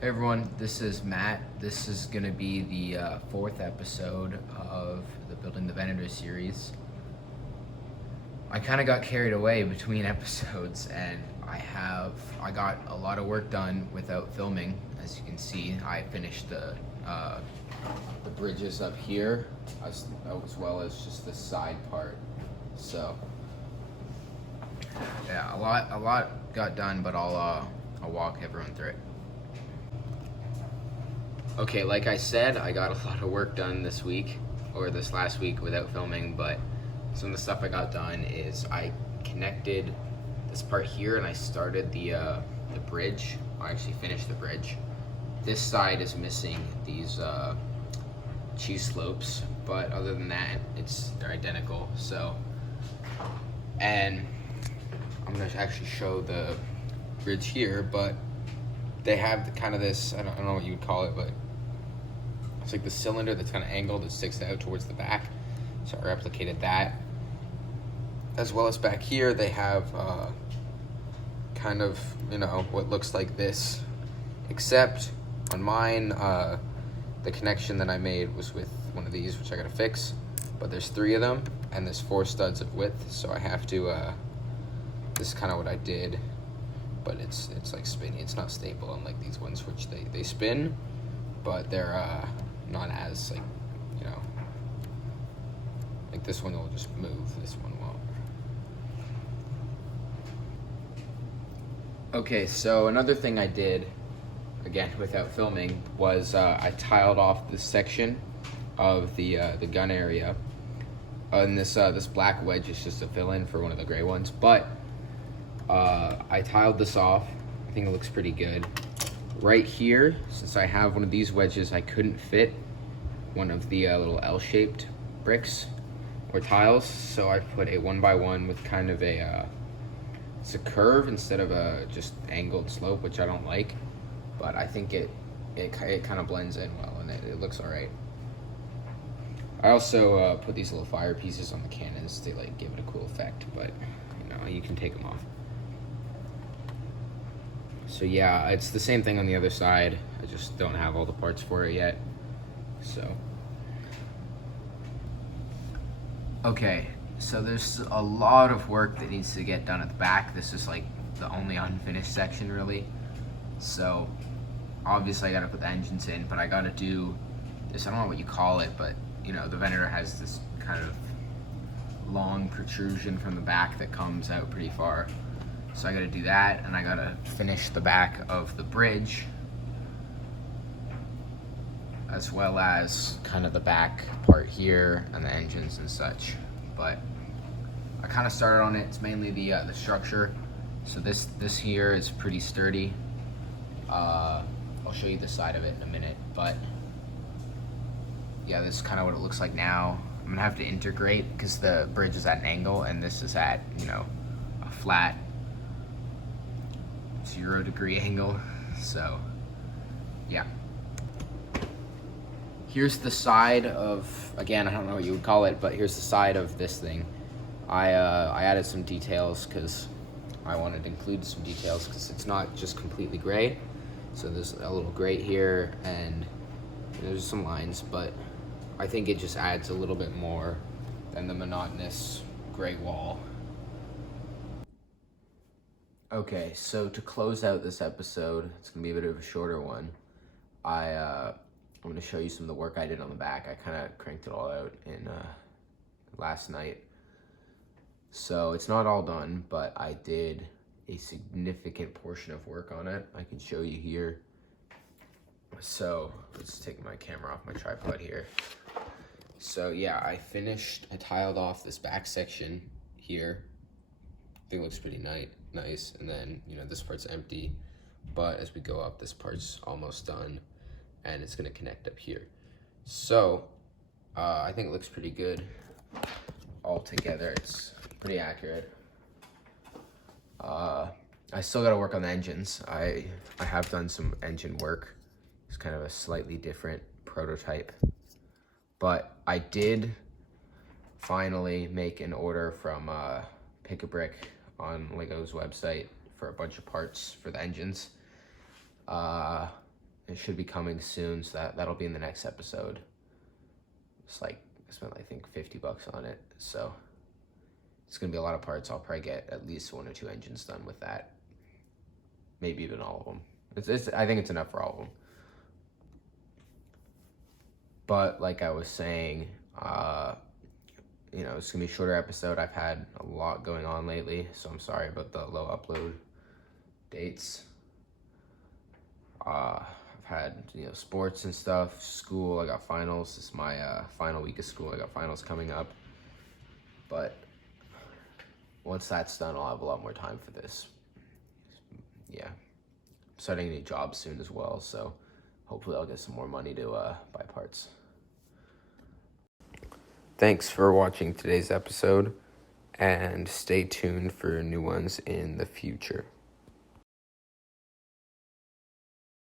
Hey everyone, this is Matt. This is going to be the fourth episode of the Building the Venator series. I kind of got carried away between episodes, and I got a lot of work done without filming. As you can see, I finished the bridges up here as well as just the side part. So yeah, a lot got done, but I'll walk everyone through it. Okay, like I said, I got a lot of work done this week, or this last week without filming, but some of the stuff I got done is I connected this part here and I started the bridge. I actually finished the bridge. This side is missing these cheese slopes, but other than that, they're identical. So, and I'm gonna actually show the bridge here, but they have kind of this, I don't know what you would call it, but it's like the cylinder that's kind of angled that sticks out towards the back. So I replicated that. As well as back here, they have kind of, what looks like this. Except on mine, the connection that I made was with one of these, which I gotta fix. But there's 3 of them, and there's 4 studs of width. So I have to, this is kind of what I did. But it's like spinny. It's not stable unlike these ones, which they spin, but they're not as like this one will just move. This one won't. Okay, so another thing I did, again without filming, was I tiled off this section of the gun area, and this black wedge is just a fill-in for one of the gray ones, but I tiled this off. I think it looks pretty good. Right here, since I have one of these wedges, I couldn't fit one of the little L-shaped bricks or tiles, so I put a 1x1 with kind of it's a curve instead of a just angled slope, which I don't like, but I think it kind of blends in well, and it looks all right. I also put these little fire pieces on the cannons to like give it a cool effect, but you can take them off. So yeah, it's the same thing on the other side. I just don't have all the parts for it yet. So. Okay, so there's a lot of work that needs to get done at the back. This is like the only unfinished section really. So obviously I gotta put the engines in, but I gotta do this, I don't know what you call it, but the Venator has this kind of long protrusion from the back that comes out pretty far. So I gotta do that, and I gotta finish the back of the bridge, as well as kind of the back part here and the engines and such. But I kind of started on it. It's mainly the structure. So this here is pretty sturdy. I'll show you the side of it in a minute, but yeah, this is kind of what it looks like now. I'm gonna have to integrate because the bridge is at an angle and this is at a flat 0-degree angle. So yeah, here's the side of, again, I don't know what you would call it, but here's the side of this thing. I added some details because I wanted to include some details because it's not just completely gray. So there's a little grate here and there's some lines, but I think it just adds a little bit more than the monotonous gray wall. Okay, so to close out this episode, it's gonna be a bit of a shorter one. I'm gonna show you some of the work I did on the back. I kind of cranked it all out in last night. So it's not all done, but I did a significant portion of work on it. I can show you here. So let's take my camera off my tripod here. So yeah, I tiled off this back section here. I think it looks pretty nice. And then, this part's empty, but as we go up, this part's almost done and it's gonna connect up here. So I think it looks pretty good all together. It's pretty accurate. I still gotta work on the engines. I have done some engine work. It's kind of a slightly different prototype, but I did finally make an order from Pick-a-Brick on Lego's website for a bunch of parts for the engines. it should be coming soon, so that'll be in the next episode. It's like, I spent, I think, $50 on it, so it's gonna be a lot of parts. I'll probably get at least 1 or 2 engines done with that. Maybe even all of them. I think it's enough for all of them. But like I was saying, it's gonna be a shorter episode. I've had a lot going on lately, so I'm sorry about the low upload dates. I've had, sports and stuff, school. I got finals. This is my final week of school. I got finals coming up. But once that's done, I'll have a lot more time for this. Yeah. I'm starting a new job soon as well, so hopefully I'll get some more money to buy parts. Thanks for watching today's episode, and stay tuned for new ones in the future.